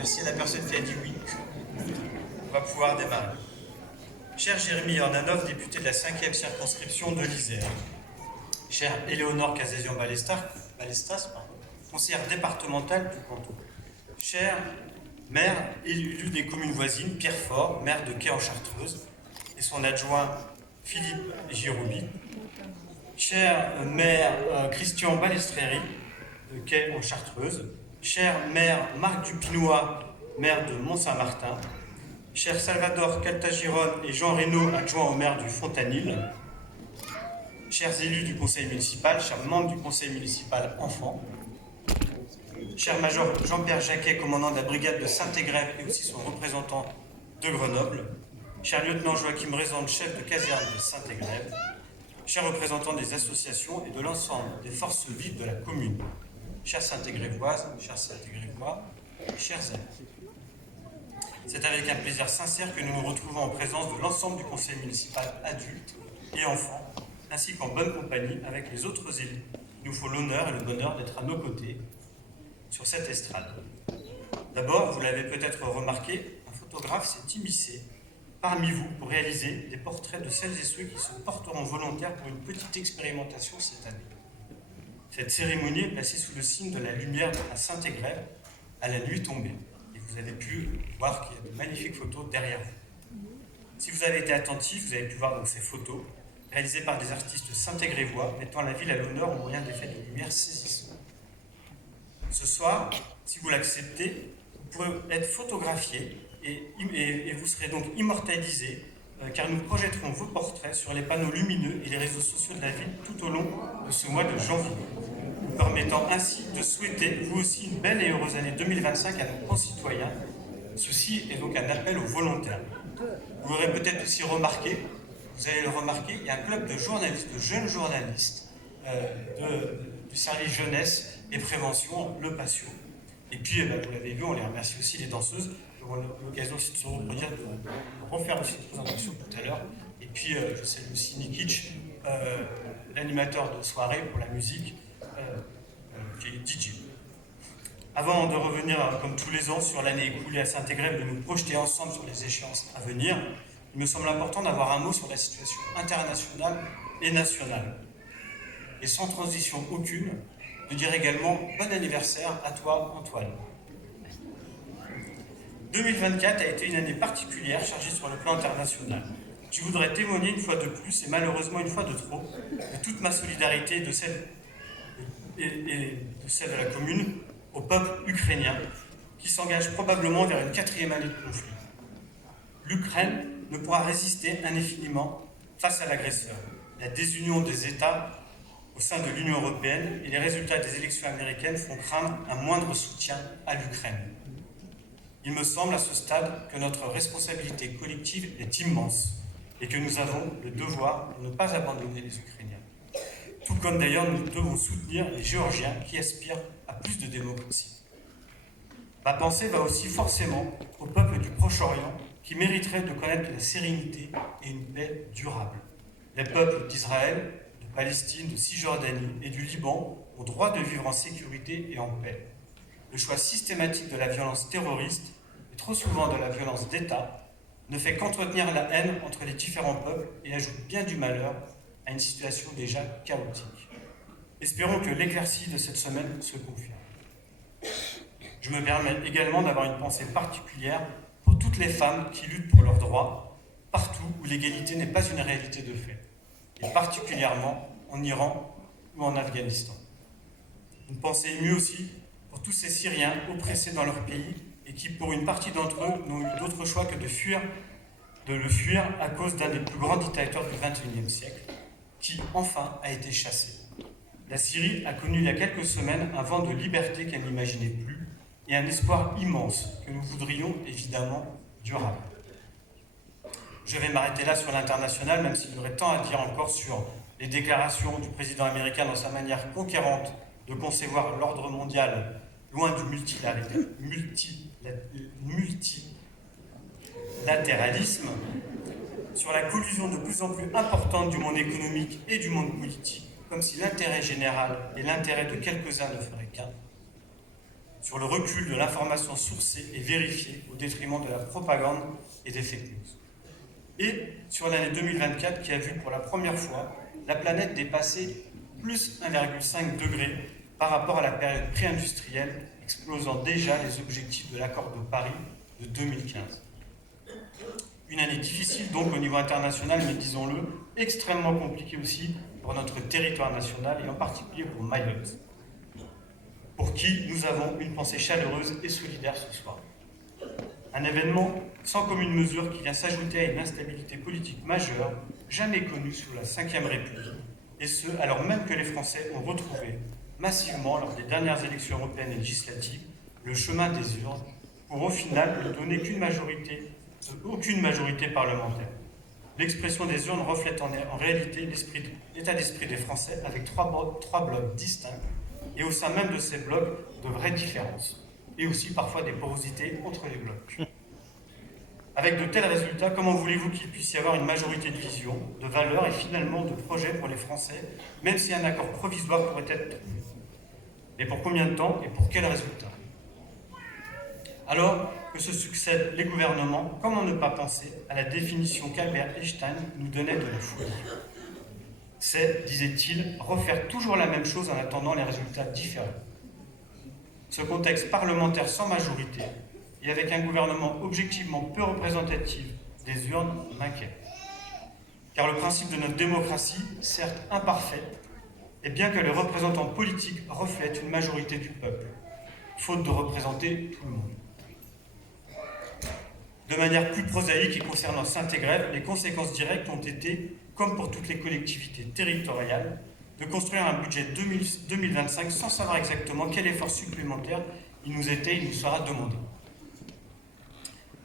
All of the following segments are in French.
Merci à la personne qui a dit oui. On va pouvoir démarrer. Cher Jérémy Yordanov, député de la 5e circonscription de l'Isère. Cher Éléonore Balestas, conseillère départementale du canton. Cher maire élu des communes voisines, Pierre Fort, maire de Quai en Chartreuse, et son adjoint Philippe Giroubi. Cher maire Christian Balestreri, de Quai en Chartreuse. Cher maire Marc Dupinois, maire de Mont-Saint-Martin. Cher Salvador Caltagirone et Jean Reynaud, adjoint au maire du Fontanil. Chers élus du conseil municipal, chers membres du conseil municipal enfants. Cher major Jean-Pierre Jacquet, commandant de la brigade de Saint-Égrève et aussi son représentant de Grenoble. Cher lieutenant Joachim Rezende, chef de caserne de Saint-Égrève. Chers représentants des associations et de l'ensemble des forces vives de la commune. Chères Saint-Égrévoises, chers Saint-Égrévois, chers amis. C'est avec un plaisir sincère que nous nous retrouvons en présence de l'ensemble du conseil municipal adultes et enfants, ainsi qu'en bonne compagnie avec les autres élus. Il nous faut l'honneur et le bonheur d'être à nos côtés sur cette estrade. D'abord, vous l'avez peut-être remarqué, un photographe s'est immiscé parmi vous pour réaliser des portraits de celles et ceux qui se porteront volontaires pour une petite expérimentation cette année. Cette cérémonie est placée sous le signe de la lumière à Saint-Égrève à la nuit tombée. Et vous avez pu voir qu'il y a de magnifiques photos derrière vous. Si vous avez été attentif, vous avez pu voir donc ces photos réalisées par des artistes saint-égrévois mettant la ville à l'honneur au moyen d'effets de lumière saisissants. Ce soir, si vous l'acceptez, vous pourrez être photographié et vous serez donc immortalisé car nous projetterons vos portraits sur les panneaux lumineux et les réseaux sociaux de la ville tout au long de ce mois de janvier, vous permettant ainsi de souhaiter vous aussi une belle et heureuse année 2025 à nos concitoyens. Ceci est donc un appel aux volontaires. Vous l'aurez peut-être aussi remarqué, vous allez le remarquer, il y a un club de journalistes, de jeunes journalistes du service jeunesse et prévention, le Patio. Et puis, vous l'avez vu, on les remercie aussi, les danseuses, qui auront l'occasion aussi de se reproduire, de refaire aussi une présentation tout à l'heure. Et puis, je salue aussi Nikic, l'animateur de soirée pour la musique, qui est DJ. Avant de revenir, comme tous les ans, sur l'année écoulée à Saint-Égrève, de nous projeter ensemble sur les échéances à venir, il me semble important d'avoir un mot sur la situation internationale et nationale. Et sans transition aucune, de dire également bon anniversaire à toi, Antoine. 2024 a été une année particulière chargée sur le plan international. Je voudrais témoigner une fois de plus, et malheureusement une fois de trop, de toute ma solidarité et de celle de la commune au peuple ukrainien, qui s'engage probablement vers une 4e année de conflit. L'Ukraine ne pourra résister indéfiniment face à l'agresseur. La désunion des États au sein de l'Union européenne et les résultats des élections américaines font craindre un moindre soutien à l'Ukraine. Il me semble à ce stade que notre responsabilité collective est immense et que nous avons le devoir de ne pas abandonner les Ukrainiens. Tout comme d'ailleurs nous devons soutenir les Géorgiens qui aspirent à plus de démocratie. Ma pensée va aussi forcément au peuple du Proche-Orient qui mériterait de connaître la sérénité et une paix durable. Les peuples d'Israël, de Palestine, de Cisjordanie et du Liban ont droit de vivre en sécurité et en paix. Le choix systématique de la violence terroriste, et trop souvent de la violence d'État, ne fait qu'entretenir la haine entre les différents peuples et ajoute bien du malheur à une situation déjà chaotique. Espérons que l'éclaircie de cette semaine se confirme. Je me permets également d'avoir une pensée particulière pour toutes les femmes qui luttent pour leurs droits, partout où l'égalité n'est pas une réalité de fait, et particulièrement en Iran ou en Afghanistan. Une pensée émue aussi pour tous ces Syriens oppressés dans leur pays et qui, pour une partie d'entre eux, n'ont eu d'autre choix que de le fuir à cause d'un des plus grands dictateurs du XXIe siècle, qui, enfin, a été chassé. La Syrie a connu il y a quelques semaines un vent de liberté qu'elle n'imaginait plus et un espoir immense que nous voudrions évidemment durable. Je vais m'arrêter là sur l'international, même s'il y aurait tant à dire encore sur les déclarations du président américain dans sa manière conquérante de concevoir l'ordre mondial loin du multilatéralisme, sur la collusion de plus en plus importante du monde économique et du monde politique, comme si l'intérêt général et l'intérêt de quelques-uns ne feraient qu'un. sur le recul de l'information sourcée et vérifiée au détriment de la propagande et des fake news. Et sur l'année 2024 qui a vu pour la première fois la planète dépasser plus 1,5 degré par rapport à la période pré-industrielle, explosant déjà les objectifs de l'accord de Paris de 2015. Une année difficile donc au niveau international, mais disons-le, extrêmement compliquée aussi pour notre territoire national et en particulier pour Mayotte, pour qui nous avons une pensée chaleureuse et solidaire ce soir. Un événement sans commune mesure qui vient s'ajouter à une instabilité politique majeure, jamais connue sous la Ve République, et ce, alors même que les Français ont retrouvé massivement, lors des dernières élections européennes et législatives, le chemin des urnes, pour au final ne donner aucune majorité parlementaire. L'expression des urnes reflète en réalité l'état d'esprit des Français avec trois blocs distincts, et au sein même de ces blocs, de vraies différences, et aussi parfois des porosités entre les blocs. Avec de tels résultats, comment voulez-vous qu'il puisse y avoir une majorité de vision, de valeurs et finalement de projets pour les Français, même si un accord provisoire pourrait être trouvé? Mais pour combien de temps et pour quels résultats? Alors que se succèdent les gouvernements, comment ne pas penser à la définition qu'Albert Einstein nous donnait de la folie? C'est, disait-il, refaire toujours la même chose en attendant les résultats différents. Ce contexte parlementaire sans majorité et avec un gouvernement objectivement peu représentatif des urnes m'inquiète. Car le principe de notre démocratie, certes imparfaite, est bien que les représentants politiques reflètent une majorité du peuple, faute de représenter tout le monde. De manière plus prosaïque et concernant Saint-Égrève, les conséquences directes ont été, comme pour toutes les collectivités territoriales, de construire un budget 2025 sans savoir exactement quel effort supplémentaire il nous sera demandé.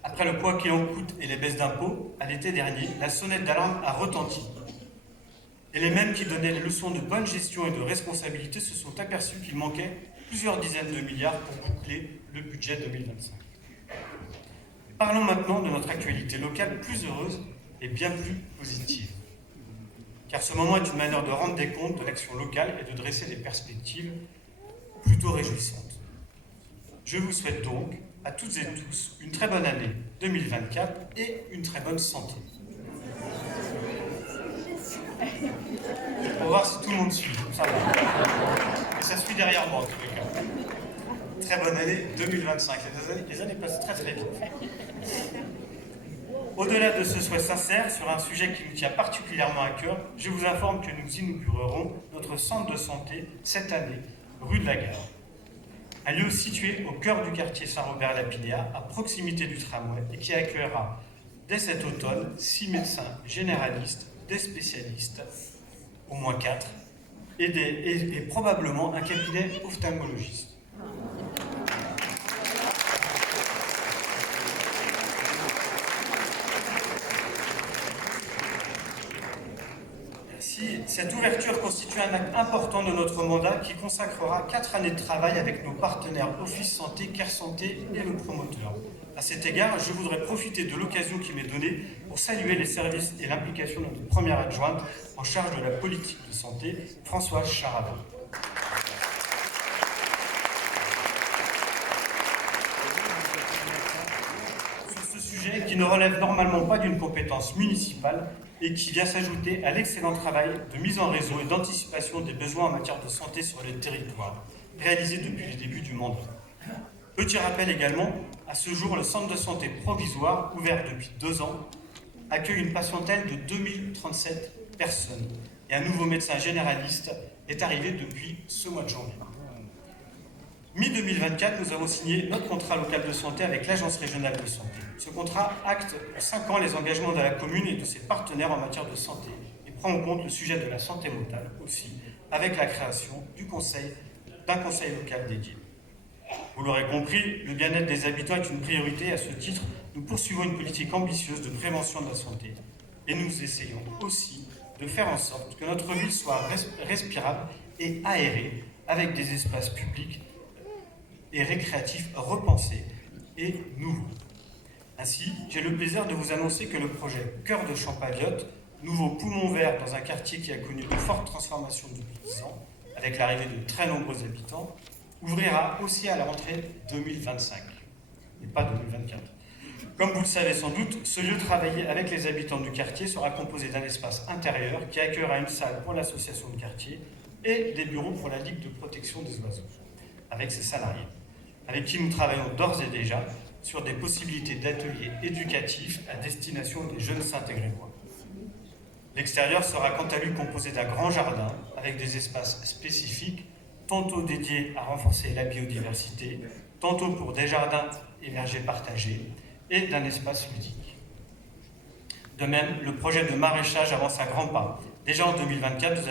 Après le quoi qu'il en coûte et les baisses d'impôts, à l'été dernier, la sonnette d'alarme a retenti. Et les mêmes qui donnaient les leçons de bonne gestion et de responsabilité se sont aperçus qu'il manquait plusieurs dizaines de milliards pour boucler le budget 2025. Parlons maintenant de notre actualité locale plus heureuse et bien plus positive. Car ce moment est une manière de rendre des comptes de l'action locale et de dresser des perspectives plutôt réjouissantes. Je vous souhaite donc à toutes et tous une très bonne année 2024 et une très bonne santé. On va voir si tout le monde suit, ça va. Et ça suit derrière moi en tous les cas. Très bonne année 2025. Les années passent très très vite. Au-delà de ce souhait sincère sur un sujet qui nous tient particulièrement à cœur, je vous informe que nous inaugurerons notre centre de santé cette année, rue de la Gare. Un lieu situé au cœur du quartier Saint-Robert-Lapidéa, à proximité du tramway, et qui accueillera dès cet automne 6 médecins généralistes, des spécialistes, au moins 4, et probablement un cabinet ophtalmologiste. Cette ouverture constitue un acte important de notre mandat qui consacrera 4 années de travail avec nos partenaires Office Santé, Care Santé et le promoteur. À cet égard, je voudrais profiter de l'occasion qui m'est donnée pour saluer les services et l'implication de notre première adjointe en charge de la politique de santé, Françoise Charavin. Sur ce sujet qui ne relève normalement pas d'une compétence municipale, et qui vient s'ajouter à l'excellent travail de mise en réseau et d'anticipation des besoins en matière de santé sur le territoire, réalisé depuis le début du mandat. Petit rappel également, à ce jour, le centre de santé provisoire, ouvert depuis 2 ans, accueille une patientèle de 2037 personnes, et un nouveau médecin généraliste est arrivé depuis ce mois de janvier. Mi-2024, nous avons signé notre contrat local de santé avec l'Agence régionale de santé. Ce contrat acte pour 5 ans les engagements de la commune et de ses partenaires en matière de santé et prend en compte le sujet de la santé mentale aussi, avec la création d'un conseil local dédié. Vous l'aurez compris, le bien-être des habitants est une priorité. À ce titre, nous poursuivons une politique ambitieuse de prévention de la santé et nous essayons aussi de faire en sorte que notre ville soit respirable et aérée avec des espaces publics et récréatifs repensés et nouveaux. Ainsi, j'ai le plaisir de vous annoncer que le projet Cœur de Champagnat, nouveau poumon vert dans un quartier qui a connu de fortes transformations depuis 10 ans, avec l'arrivée de très nombreux habitants, ouvrira aussi à la rentrée 2025, et pas 2024. Comme vous le savez sans doute, ce lieu travaillé avec les habitants du quartier sera composé d'un espace intérieur qui accueillera une salle pour l'association de quartier et des bureaux pour la Ligue de protection des oiseaux, avec ses salariés, avec qui nous travaillons d'ores et déjà sur des possibilités d'ateliers éducatifs à destination des jeunes Saint-Égrémois. L'extérieur sera quant à lui composé d'un grand jardin avec des espaces spécifiques, tantôt dédiés à renforcer la biodiversité, tantôt pour des jardins et vergers partagés, et d'un espace ludique. De même, le projet de maraîchage avance à grands pas. Déjà en 2024, vous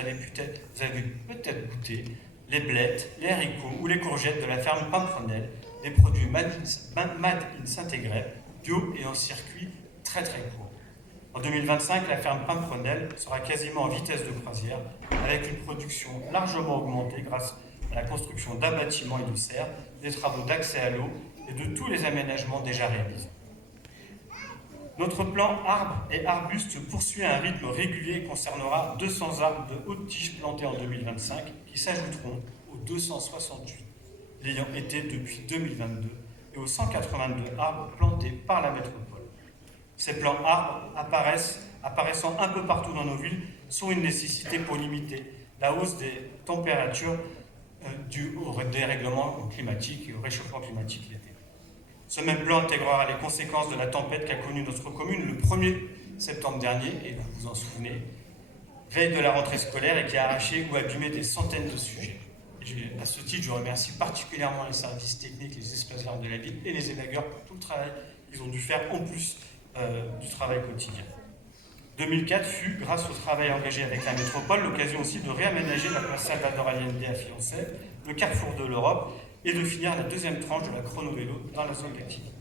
avez peut-être goûté les blettes, les haricots ou les courgettes de la ferme Pimprenel, des produits Made in Saint-Égrève, bio et en circuit très court. En 2025, la ferme Pimprenel sera quasiment en vitesse de croisière, avec une production largement augmentée grâce à la construction d'un bâtiment et de serres, des travaux d'accès à l'eau et de tous les aménagements déjà réalisés. Notre plan arbres et arbustes poursuit à un rythme régulier et concernera 200 arbres de haute tige plantés en 2025 qui s'ajouteront aux 268 l'ayant été depuis 2022 et aux 182 arbres plantés par la métropole. Ces plans arbres apparaissant un peu partout dans nos villes sont une nécessité pour limiter la hausse des températures dues au dérèglement climatique et au réchauffement climatique l'été. Ce même plan intégrera les conséquences de la tempête qu'a connue notre commune le 1er septembre dernier, et vous vous en souvenez, veille de la rentrée scolaire et qui a arraché ou abîmé des centaines de sujets. À ce titre, je remercie particulièrement les services techniques, les espaces verts de la ville et les élagueurs pour tout le travail qu'ils ont dû faire en plus du travail quotidien. 2004 fut, grâce au travail engagé avec la métropole, l'occasion aussi de réaménager la place Salvador Allende à Fiancé, le carrefour de l'Europe, et de finir la deuxième tranche de la chrono-vélo dans la zone d'activité.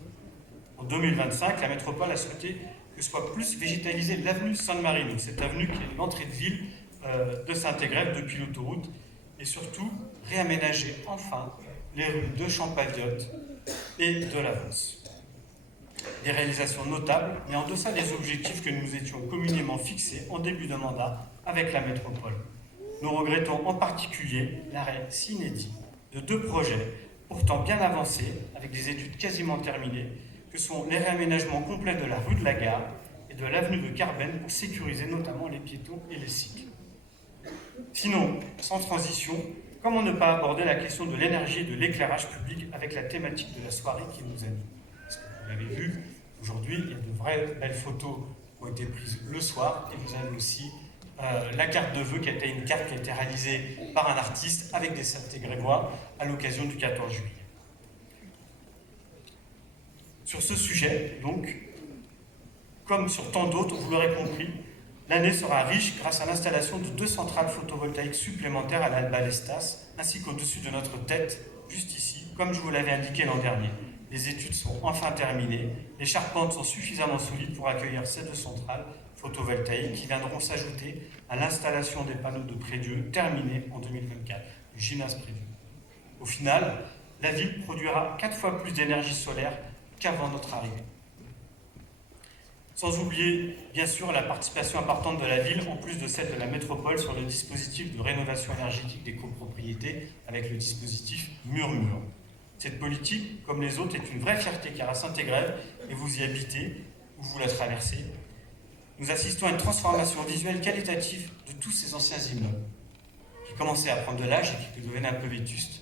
En 2025, la métropole a souhaité que soit plus végétalisée l'avenue San Marino, cette avenue qui est l'entrée de ville de Saint-Égrève depuis l'autoroute, et surtout réaménager enfin les rues de Champaviotte et de la Vence. Des réalisations notables, mais en deçà des objectifs que nous étions communément fixés en début de mandat avec la métropole. Nous regrettons en particulier l'arrêt s'inédit de 2 projets pourtant bien avancés, avec des études quasiment terminées, que sont les réaménagements complets de la rue de la Gare et de l'avenue de Carbène pour sécuriser notamment les piétons et les cycles. Sinon, sans transition, comment ne pas aborder la question de l'énergie et de l'éclairage public avec la thématique de la soirée qui nous anime? Parce que vous l'avez vu, aujourd'hui, il y a de vraies belles photos qui ont été prises le soir, et vous avez aussi la carte de vœux qui a été une carte qui a été réalisée par un artiste avec des Saint-Égrévois à l'occasion du 14 juillet. Sur ce sujet, donc, comme sur tant d'autres, vous l'aurez compris, l'année sera riche grâce à l'installation de 2 centrales photovoltaïques supplémentaires à l'Alba Lestas, ainsi qu'au-dessus de notre tête, juste ici, comme je vous l'avais indiqué l'an dernier. Les études sont enfin terminées, les charpentes sont suffisamment solides pour accueillir ces 2 centrales photovoltaïques qui viendront s'ajouter à l'installation des panneaux de Prédieu terminés en 2024, le gymnase Prédieu. Au final, la ville produira 4 fois plus d'énergie solaire qu'avant notre arrivée. Sans oublier, bien sûr, la participation importante de la ville, en plus de celle de la métropole, sur le dispositif de rénovation énergétique des copropriétés, avec le dispositif Murmure. Cette politique, comme les autres, est une vraie fierté, car à Saint-Égrève, et vous y habitez, ou vous la traversez, nous assistons à une transformation visuelle qualitative de tous ces anciens immeubles, qui commençaient à prendre de l'âge et qui devenaient un peu vétustes.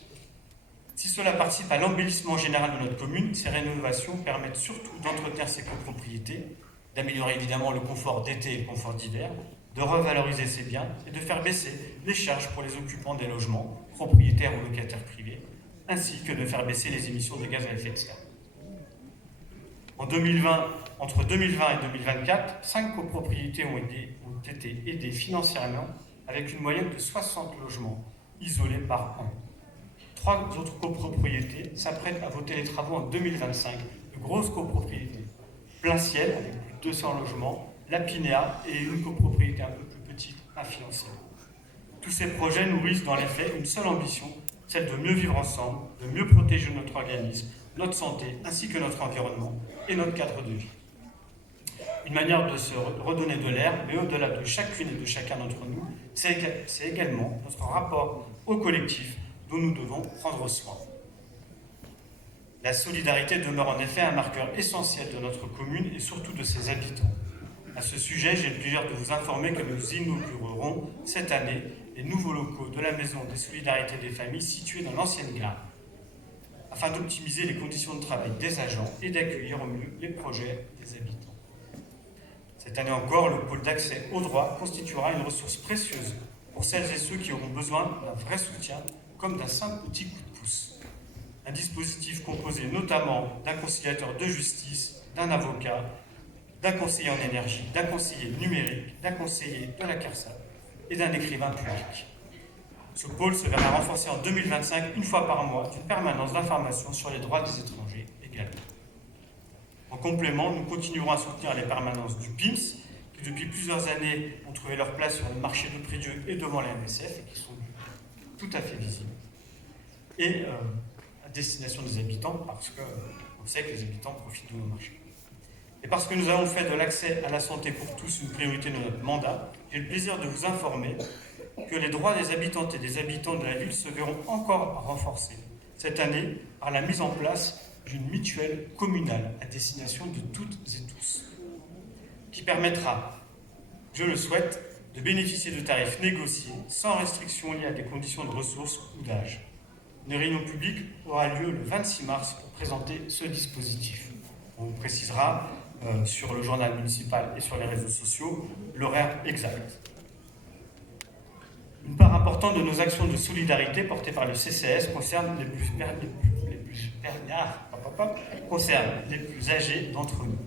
Si cela participe à l'embellissement général de notre commune, ces rénovations permettent surtout d'entretenir ces copropriétés, d'améliorer évidemment le confort d'été et le confort d'hiver, de revaloriser ces biens et de faire baisser les charges pour les occupants des logements, propriétaires ou locataires privés, ainsi que de faire baisser les émissions de gaz à effet de serre. Entre 2020 et 2024, 5 copropriétés ont été aidées financièrement avec une moyenne de 60 logements isolés par an. 3 autres copropriétés s'apprêtent à voter les travaux en 2025, de grosses copropriétés. Plein ciel, avec plus de 200 logements, Lapinéa et une copropriété un peu plus petite à Fiancé. Tous ces projets nourrissent dans les faits une seule ambition, celle de mieux vivre ensemble, de mieux protéger notre organisme, notre santé, ainsi que notre environnement et notre cadre de vie. Une manière de se redonner de l'air, mais au-delà de chacune et de chacun d'entre nous, c'est également notre rapport au collectif, dont nous devons prendre soin. La solidarité demeure en effet un marqueur essentiel de notre commune et surtout de ses habitants. À ce sujet, j'ai le plaisir de vous informer que nous inaugurerons cette année les nouveaux locaux de la Maison des Solidarités des Familles située dans l'ancienne gare, afin d'optimiser les conditions de travail des agents et d'accueillir au mieux les projets des habitants. Cette année encore, le pôle d'accès au droit constituera une ressource précieuse pour celles et ceux qui auront besoin d'un vrai soutien, comme d'un simple petit coup de pouce. Un dispositif composé notamment d'un conciliateur de justice, d'un avocat, d'un conseiller en énergie, d'un conseiller numérique, d'un conseiller de la CARSAT et d'un écrivain public. Ce pôle se verra renforcé en 2025 une fois par mois d'une permanence d'information sur les droits des étrangers également. En complément, nous continuerons à soutenir les permanences du PIMS, qui depuis plusieurs années ont trouvé leur place sur le marché de Prix-Dieu et devant la MSF, et qui sont tout à fait visibles, et à destination des habitants, parce qu'on sait que les habitants profitent de nos marchés. Et parce que nous avons fait de l'accès à la santé pour tous une priorité de notre mandat, j'ai le plaisir de vous informer que les droits des habitantes et des habitants de la ville se verront encore renforcés cette année par la mise en place d'une mutuelle communale à destination de toutes et tous, qui permettra, je le souhaite, de bénéficier de tarifs négociés sans restriction liées à des conditions de ressources ou d'âge. Une réunion publique aura lieu le 26 mars pour présenter ce dispositif. On vous précisera sur le journal municipal et sur les réseaux sociaux l'horaire exact. Une part importante de nos actions de solidarité portées par le CCS concerne les plus âgés d'entre nous.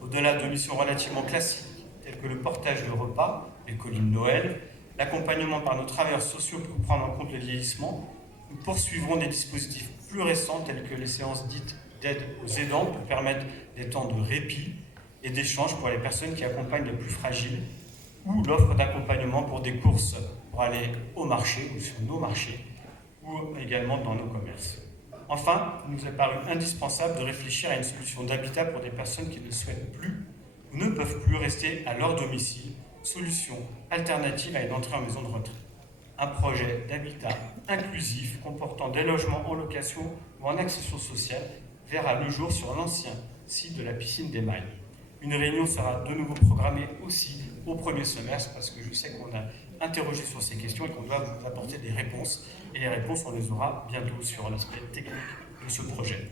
Au-delà de missions relativement classiques, telles que le portage de repas, les colis de Noël, l'accompagnement par nos travailleurs sociaux pour prendre en compte le vieillissement, nous poursuivrons des dispositifs plus récents tels que les séances dites d'aide aux aidants pour permettre des temps de répit et d'échange pour les personnes qui accompagnent les plus fragiles, ou l'offre d'accompagnement pour des courses pour aller au marché ou sur nos marchés, ou également dans nos commerces. Enfin, il nous est paru indispensable de réfléchir à une solution d'habitat pour des personnes qui ne souhaitent plus ou ne peuvent plus rester à leur domicile, solution alternative à une entrée en maison de retraite. Un projet d'habitat inclusif comportant des logements en location ou en accession sociale verra le jour sur l'ancien site de la piscine des Mailles. Une réunion sera de nouveau programmée aussi au premier semestre parce que je sais qu'on a interrogé sur ces questions et qu'on doit vous apporter des réponses. Et les réponses, on les aura bientôt sur l'aspect technique de ce projet.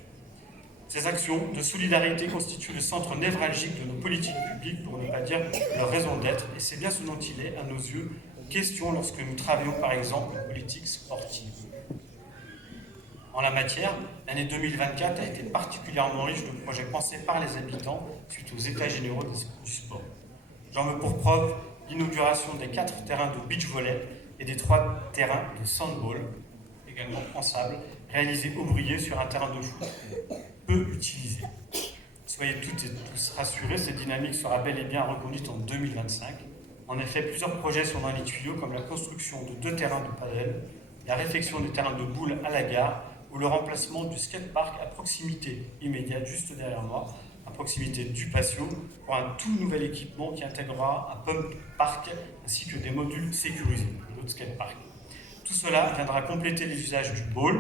Ces actions de solidarité constituent le centre névralgique de nos politiques publiques, pour ne pas dire leur raison d'être, et c'est bien ce dont il est, à nos yeux, question lorsque nous travaillons par exemple en politique sportive. En la matière, l'année 2024 a été particulièrement riche de projets pensés par les habitants suite aux états généraux du sport. J'en veux pour preuve l'inauguration des 4 terrains de beach volley et des 3 terrains de sandball, également en sable, réalisés au Briey sur un terrain de foot peu utilisé. Soyez toutes et tous rassurés, cette dynamique sera bel et bien reconduite en 2025. En effet, plusieurs projets sont dans les tuyaux, comme la construction de 2 terrains de padel, la réfection des terrains de boules à la gare, ou le remplacement du skatepark à proximité immédiate, juste derrière moi, à proximité du patio, pour un tout nouvel équipement qui intégrera un pump park ainsi que des modules sécurisés, de skatepark. Tout cela viendra compléter les usages du ball,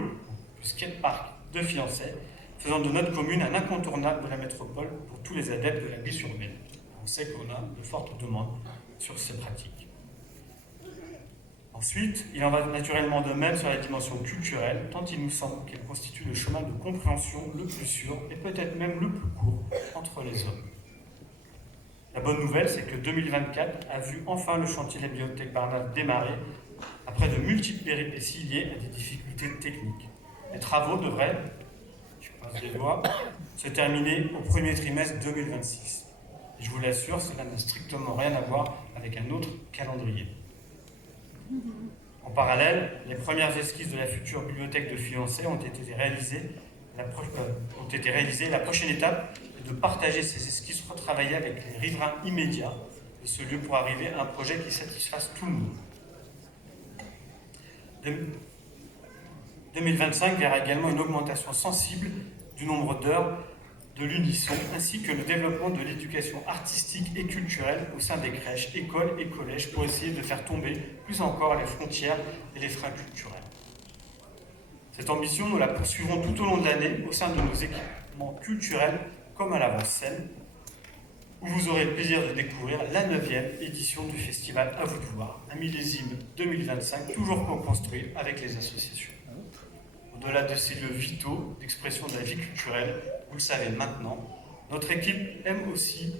du skatepark de fiançailles, faisant de notre commune un incontournable de la métropole pour tous les adeptes de la glisse urbaine. On sait qu'on a de fortes demandes sur ces pratiques. Ensuite, il en va naturellement de même sur la dimension culturelle, tant il nous semble qu'elle constitue le chemin de compréhension le plus sûr et peut-être même le plus court entre les hommes. La bonne nouvelle, c'est que 2024 a vu enfin le chantier de la bibliothèque Barnave démarrer après de multiples péripéties liées à des difficultés techniques. Les travaux devraient, je passe les doigts, se terminer au premier trimestre 2026. Et je vous l'assure, cela n'a strictement rien à voir avec un autre calendrier. En parallèle, les premières esquisses de la future bibliothèque de fiançailles ont été réalisées. La prochaine étape est de partager ces esquisses retravaillées avec les riverains immédiats de ce lieu pour arriver à un projet qui satisfasse tout le monde. 2025 verra également une augmentation sensible du nombre d'heures de l'unisson, ainsi que le développement de l'éducation artistique et culturelle au sein des crèches, écoles et collèges pour essayer de faire tomber plus encore les frontières et les freins culturels. Cette ambition, nous la poursuivrons tout au long de l'année au sein de nos équipements culturels comme à l'avant-scène, où vous aurez le plaisir de découvrir la 9e édition du festival À vous de voir, un millésime 2025, toujours co-construit avec les associations. Au-delà de ces lieux vitaux d'expression de la vie culturelle, vous le savez maintenant, notre équipe aime aussi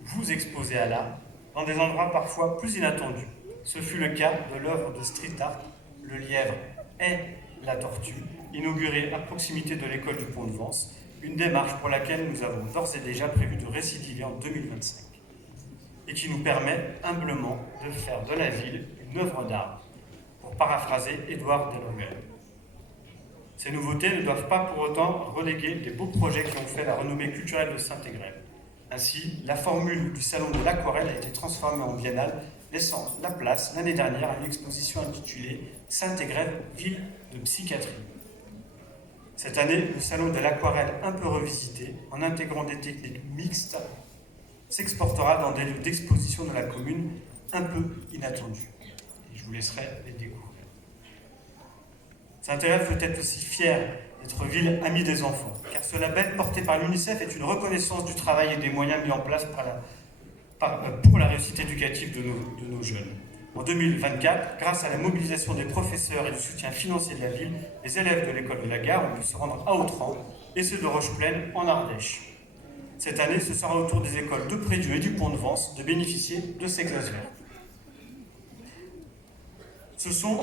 vous exposer à l'art, dans des endroits parfois plus inattendus. Ce fut le cas de l'œuvre de street art Le Lièvre et la Tortue, inaugurée à proximité de l'école du Pont de Vence, une démarche pour laquelle nous avons d'ores et déjà prévu de récidiver en 2025 et qui nous permet humblement de faire de la ville une œuvre d'art, pour paraphraser Édouard Deloguel. Ces nouveautés ne doivent pas pour autant reléguer les beaux projets qui ont fait la renommée culturelle de Saint-Égrève. Ainsi, la formule du Salon de l'Aquarelle a été transformée en biennale, laissant la place l'année dernière à une exposition intitulée Saint-Égrève, ville de psychiatrie. Cette année, le Salon de l'Aquarelle, un peu revisité, en intégrant des techniques mixtes, s'exportera dans des lieux d'exposition de la commune un peu inattendus. Et je vous laisserai les découvrir. Saint-Égrève peut être aussi fière d'être ville amie des enfants, car ce label porté par l'UNICEF est une reconnaissance du travail et des moyens mis en place pour la réussite éducative de nos jeunes. En 2024, grâce à la mobilisation des professeurs et du soutien financier de la ville, les élèves de l'école de la Gare ont pu se rendre à Autran et ceux de Rocheplaine en Ardèche. Cette année, ce sera au tour des écoles de Prédieu et du Pont de Vence de bénéficier de ces classes vertes. Ce sont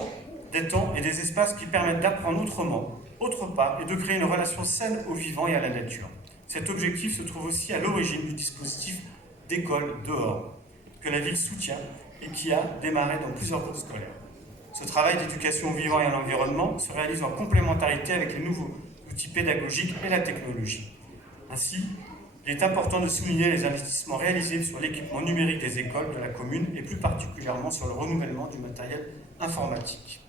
des temps et des espaces qui permettent d'apprendre autrement, autre part, et de créer une relation saine au vivant et à la nature. Cet objectif se trouve aussi à l'origine du dispositif d'école dehors, que la ville soutient et qui a démarré dans plusieurs groupes scolaires. Ce travail d'éducation au vivant et à l'environnement se réalise en complémentarité avec les nouveaux outils pédagogiques et la technologie. Ainsi, il est important de souligner les investissements réalisés sur l'équipement numérique des écoles de la commune et plus particulièrement sur le renouvellement du matériel informatique.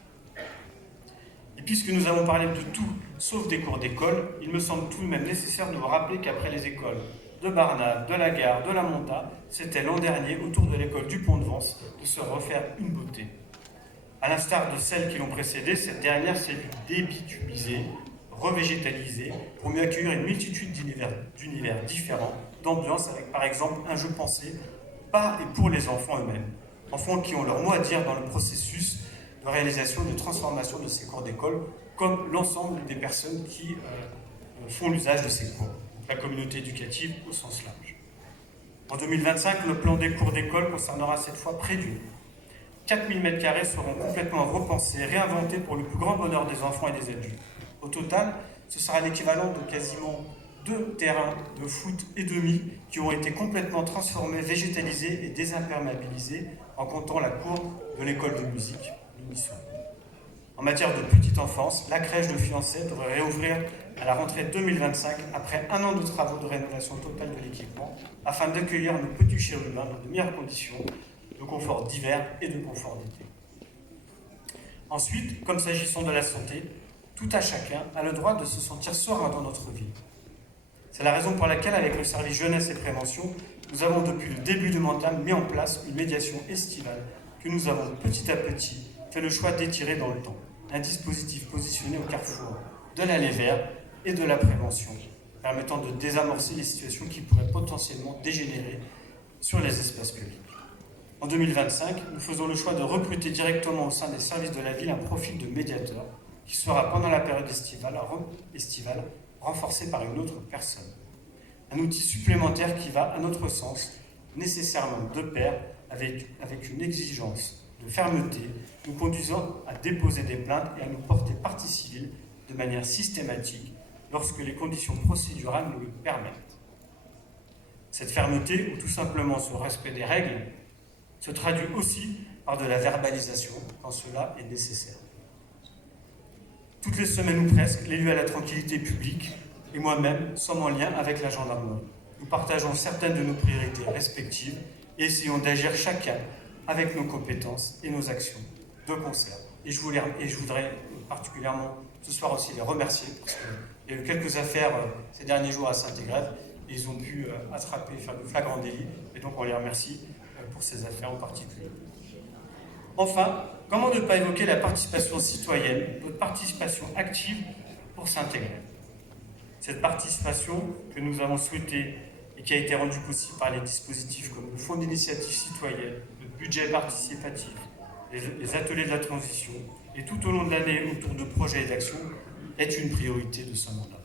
Et puisque nous avons parlé de tout, sauf des cours d'école, il me semble tout de même nécessaire de vous rappeler qu'après les écoles de Barnave, de la Gare, de la Monta, c'était l'an dernier, autour de l'école du Pont de Vence, de se refaire une beauté. À l'instar de celles qui l'ont précédée, cette dernière s'est vue débitumisée, revégétalisée, pour mieux accueillir une multitude d'univers différents, d'ambiances, avec par exemple un jeu pensé par et pour les enfants eux-mêmes. Enfants qui ont leur mot à dire dans le processus de réalisation et de transformation de ces cours d'école, comme l'ensemble des personnes qui font l'usage de ces cours, la communauté éducative au sens large. En 2025, le plan des cours d'école concernera cette fois près de 4000 m² seront complètement repensés, réinventés pour le plus grand bonheur des enfants et des adultes. Au total, ce sera l'équivalent de quasiment 2 terrains de foot et demi qui ont été complètement transformés, végétalisés et désimperméabilisés en comptant la cour de l'école de musique. En matière de petite enfance, la crèche de Fiancé devrait réouvrir à la rentrée 2025 après un an de travaux de rénovation totale de l'équipement afin d'accueillir nos petits chérubins dans de meilleures conditions de confort d'hiver et de confort d'été. Ensuite, comme s'agissant de la santé, tout à chacun a le droit de se sentir serein dans notre vie. C'est la raison pour laquelle, avec le service jeunesse et prévention, nous avons depuis le début de Mentam mis en place une médiation estivale que nous avons petit à petit fait le choix d'étirer dans le temps. Un dispositif positionné au carrefour de l'allée verte et de la prévention, permettant de désamorcer les situations qui pourraient potentiellement dégénérer sur les espaces publics. En 2025, nous faisons le choix de recruter directement au sein des services de la ville un profil de médiateur qui sera pendant la période estivale renforcé par une autre personne. Un outil supplémentaire qui va, à notre sens, nécessairement de pair avec une exigence de fermeté, nous conduisant à déposer des plaintes et à nous porter partie civile de manière systématique lorsque les conditions procédurales nous le permettent. Cette fermeté, ou tout simplement ce respect des règles, se traduit aussi par de la verbalisation quand cela est nécessaire. Toutes les semaines ou presque, l'élu à la tranquillité publique et moi-même sommes en lien avec la gendarmerie. Nous partageons certaines de nos priorités respectives et essayons d'agir chacun avec nos compétences et nos actions de concert. Et je voudrais particulièrement ce soir aussi les remercier parce qu'il y a eu quelques affaires ces derniers jours à Saint-Égrève et ils ont pu faire le flagrant délit et donc on les remercie pour ces affaires en particulier. Enfin, comment ne pas évoquer la participation citoyenne, notre participation active pour s'intégrer. Cette participation que nous avons souhaitée et qui a été rendue possible par les dispositifs comme le Fonds d'initiative citoyenne, le budget participatif, les ateliers de la transition, et tout au long de l'année autour de projets et d'actions, est une priorité de ce mandat.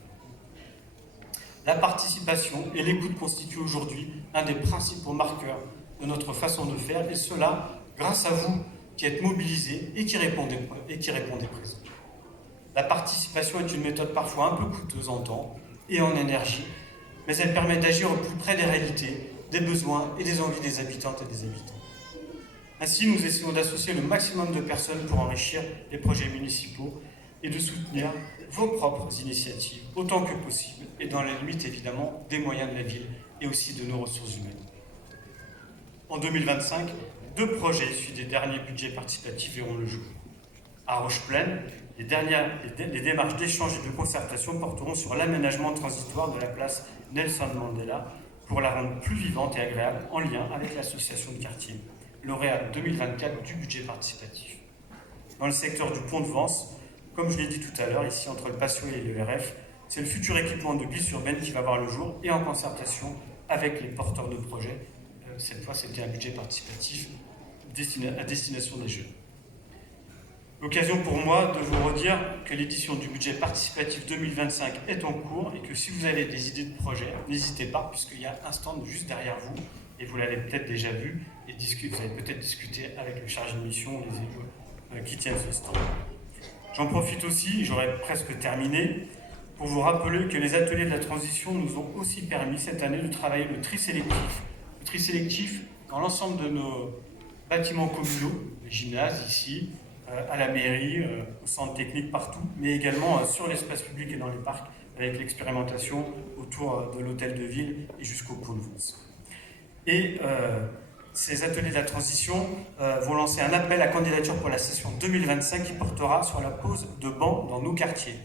La participation et l'écoute constituent aujourd'hui un des principaux marqueurs de notre façon de faire, et cela grâce à vous qui êtes mobilisés et qui répondez présents. La participation est une méthode parfois un peu coûteuse en temps et en énergie, mais elle permet d'agir au plus près des réalités, des besoins et des envies des habitantes et des habitants. Ainsi, nous essayons d'associer le maximum de personnes pour enrichir les projets municipaux et de soutenir vos propres initiatives autant que possible, et dans la limite évidemment des moyens de la ville et aussi de nos ressources humaines. En 2025, 2 projets issus des derniers budgets participatifs verront le jour. À Rocheplaine, les démarches d'échange et de concertation porteront sur l'aménagement transitoire de la place Nelson Mandela pour la rendre plus vivante et agréable en lien avec l'association de quartier, lauréat 2024 du budget participatif. Dans le secteur du pont de Vence, comme je l'ai dit tout à l'heure, ici entre le Patio et le RF, c'est le futur équipement de glisse urbaine qui va voir le jour et en concertation avec les porteurs de projets. Cette fois, c'était un budget participatif à destination des jeunes. L'occasion pour moi de vous redire que l'édition du budget participatif 2025 est en cours et que si vous avez des idées de projet, n'hésitez pas, puisqu'il y a un stand juste derrière vous, et vous l'avez peut-être déjà vu, et vous avez peut-être discuté avec le chargé de mission ou les élus qui tiennent ce stand. J'en profite aussi, j'aurais presque terminé, pour vous rappeler que les ateliers de la transition nous ont aussi permis cette année de travailler le tri sélectif. Le tri sélectif dans l'ensemble de nos bâtiments communaux, les gymnases ici, à la mairie, au centre technique partout, mais également sur l'espace public et dans les parcs, avec l'expérimentation autour de l'hôtel de ville et jusqu'au pont de Vence. Et ces ateliers de la transition vont lancer un appel à candidature pour la session 2025 qui portera sur la pose de bancs dans nos quartiers,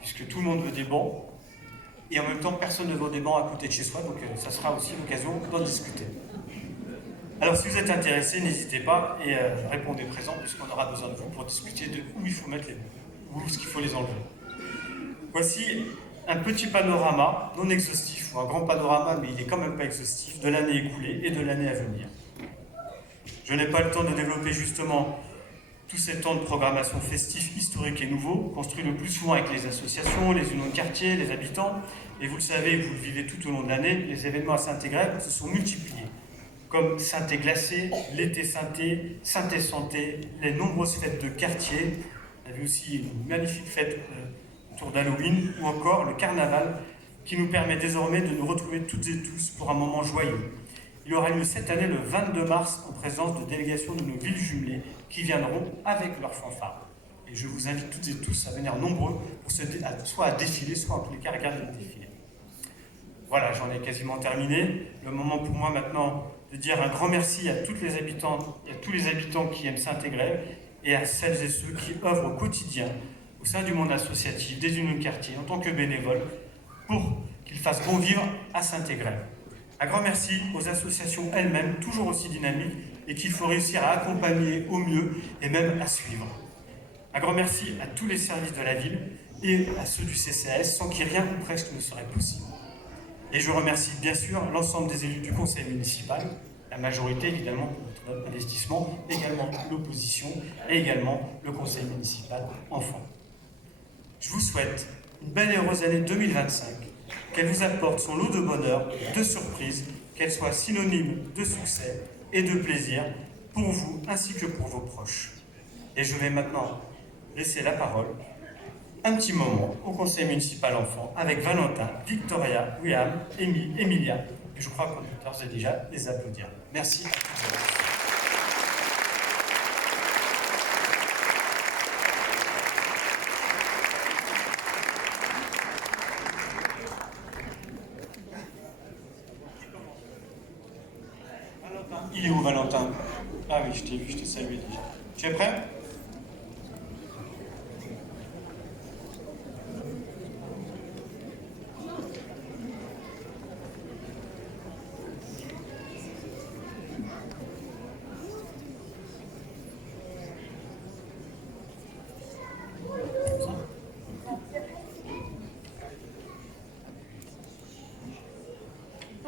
puisque tout le monde veut des bancs, et en même temps personne ne veut des bancs à côté de chez soi, donc ça sera aussi l'occasion d'en discuter. Alors si vous êtes intéressé, n'hésitez pas et répondez présent, puisqu'on aura besoin de vous pour discuter de où il faut mettre les bancs, ou où est-ce qu'il faut les enlever. Voici un petit panorama, non exhaustif, ou un grand panorama, mais il n'est quand même pas exhaustif, de l'année écoulée et de l'année à venir. Je n'ai pas le temps de développer justement tous ces temps de programmation festifs, historiques et nouveaux, construits le plus souvent avec les associations, les unions de quartier, les habitants, et vous le savez, vous le vivez tout au long de l'année, les événements à Saint-Égrève se sont multipliés, comme Synthé glacé, l'été Synthé, Synthé santé, les nombreuses fêtes de quartier, on a vu aussi une magnifique fête autour d'Halloween, ou encore le carnaval, qui nous permet désormais de nous retrouver toutes et tous pour un moment joyeux. Il aura lieu cette année le 22 mars en présence de délégations de nos villes jumelées qui viendront avec leurs fanfares. Et je vous invite toutes et tous à venir nombreux pour soit à défiler, soit en tous les cas à regarder le défilé. Voilà, j'en ai quasiment terminé. Le moment pour moi maintenant de dire un grand merci à toutes les habitantes et à tous les habitants qui aiment Saint-Égrève et à celles et ceux qui œuvrent au quotidien au sein du monde associatif, des unions de quartier, en tant que bénévoles, pour qu'ils fassent bon vivre à Saint-Égrève. Un grand merci aux associations elles-mêmes, toujours aussi dynamiques, et qu'il faut réussir à accompagner au mieux et même à suivre. Un grand merci à tous les services de la ville et à ceux du CCAS, sans qui rien ou presque ne serait possible. Et je remercie bien sûr l'ensemble des élus du conseil municipal, la majorité évidemment pour notre investissement, également l'opposition et également le conseil municipal enfin. Je vous souhaite une belle et heureuse année 2025, qu'elle vous apporte son lot de bonheur, de surprises, qu'elle soit synonyme de succès et de plaisir pour vous ainsi que pour vos proches. Et je vais maintenant laisser la parole un petit moment au conseil municipal enfant avec Valentin, Victoria, William, Emilia. Et je crois qu'on peut d'ores et déjà les applaudir. Merci à toutes et à tous. Il est où Valentin? Ah oui, je t'ai vu, je t'ai salué déjà. Tu es prêt?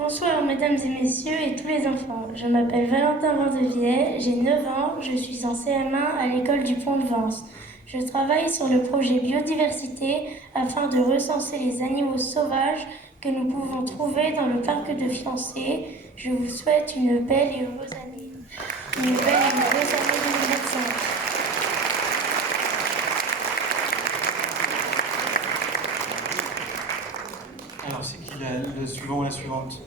Bonsoir mesdames et messieurs et tous les enfants. Je m'appelle Valentin Vandevielle, j'ai 9 ans, je suis en CM1 à l'école du Pont de Vence. Je travaille sur le projet biodiversité afin de recenser les animaux sauvages que nous pouvons trouver dans le parc de Fiancé. Je vous souhaite une belle et heureuse année. Une belle et heureuse année 2025. Alors, c'est qui le suivant ou la suivante?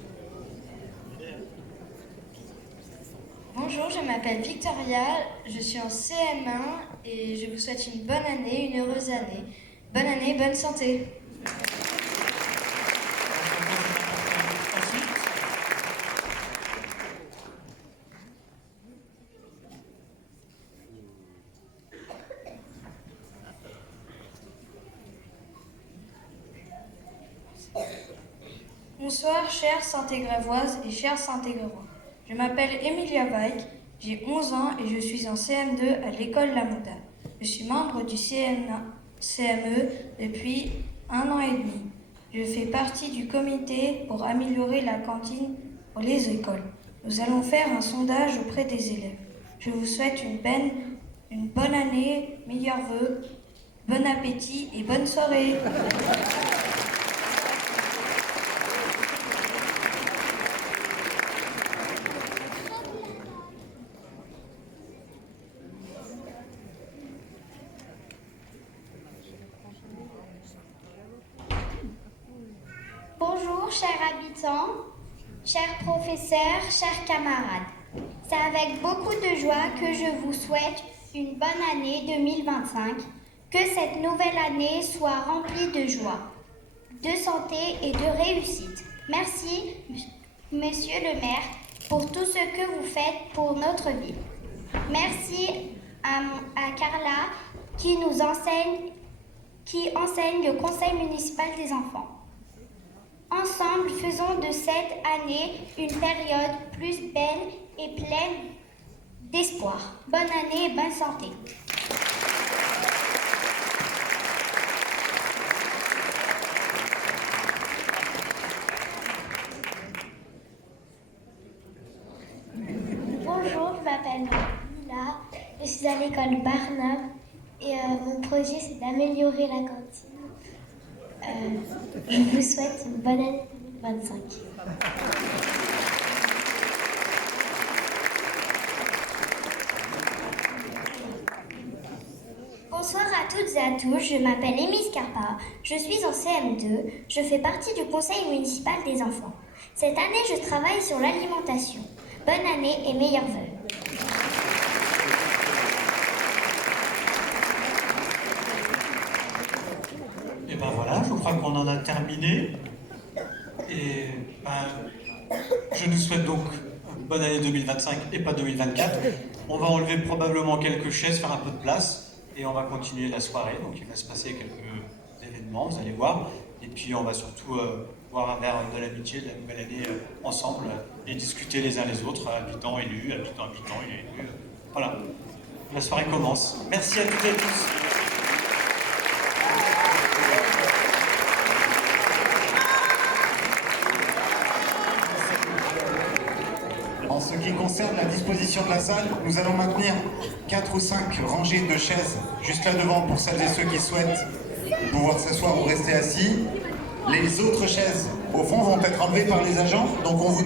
Bonjour, je m'appelle Victoria, je suis en CM1 et je vous souhaite une bonne année, une heureuse année. Bonne année, bonne santé. Bonsoir, chères Saint-Égravoises et chers Saint-Égrevois. Je m'appelle Emilia Weich, j'ai 11 ans et je suis en CM2 à l'école La Montagne. Je suis membre du CME depuis 1 an et demi. Je fais partie du comité pour améliorer la cantine pour les écoles. Nous allons faire un sondage auprès des élèves. Je vous souhaite une bonne année, meilleurs vœux, bon appétit et bonne soirée. Bonjour, chers habitants, chers professeurs, chers camarades. C'est avec beaucoup de joie que je vous souhaite une bonne année 2025. Que cette nouvelle année soit remplie de joie, de santé et de réussite. Merci, Monsieur le maire, pour tout ce que vous faites pour notre ville. Merci à Carla qui enseigne le conseil municipal des enfants. Ensemble, faisons de cette année une période plus belle et pleine d'espoir. Bonne année et bonne santé. Bonjour, je m'appelle Mila, je suis à l'école Barnum et mon projet c'est d'améliorer la cantine. Je vous souhaite une bonne année 2025. Bonsoir à toutes et à tous, je m'appelle Émilie Scarpa, je suis en CM2, je fais partie du conseil municipal des enfants. Cette année, je travaille sur l'alimentation. Bonne année et meilleurs vœux. Et ben voilà, je crois qu'on en a terminé. Et ben, je nous souhaite donc une bonne année 2025 et pas 2024. On va enlever probablement quelques chaises, faire un peu de place, et on va continuer la soirée. Donc il va se passer quelques événements, vous allez voir. Et puis on va surtout boire un verre de l'amitié de la nouvelle année ensemble et discuter les uns les autres, habitants, élus, habitants, élus. Voilà, la soirée commence. Merci à toutes et à tous. En ce qui concerne la disposition de la salle, nous allons maintenir 4 ou 5 rangées de chaises juste là devant pour celles et ceux qui souhaitent pouvoir s'asseoir ou rester assis. Les autres chaises, au fond, vont être enlevées par les agents, donc on vous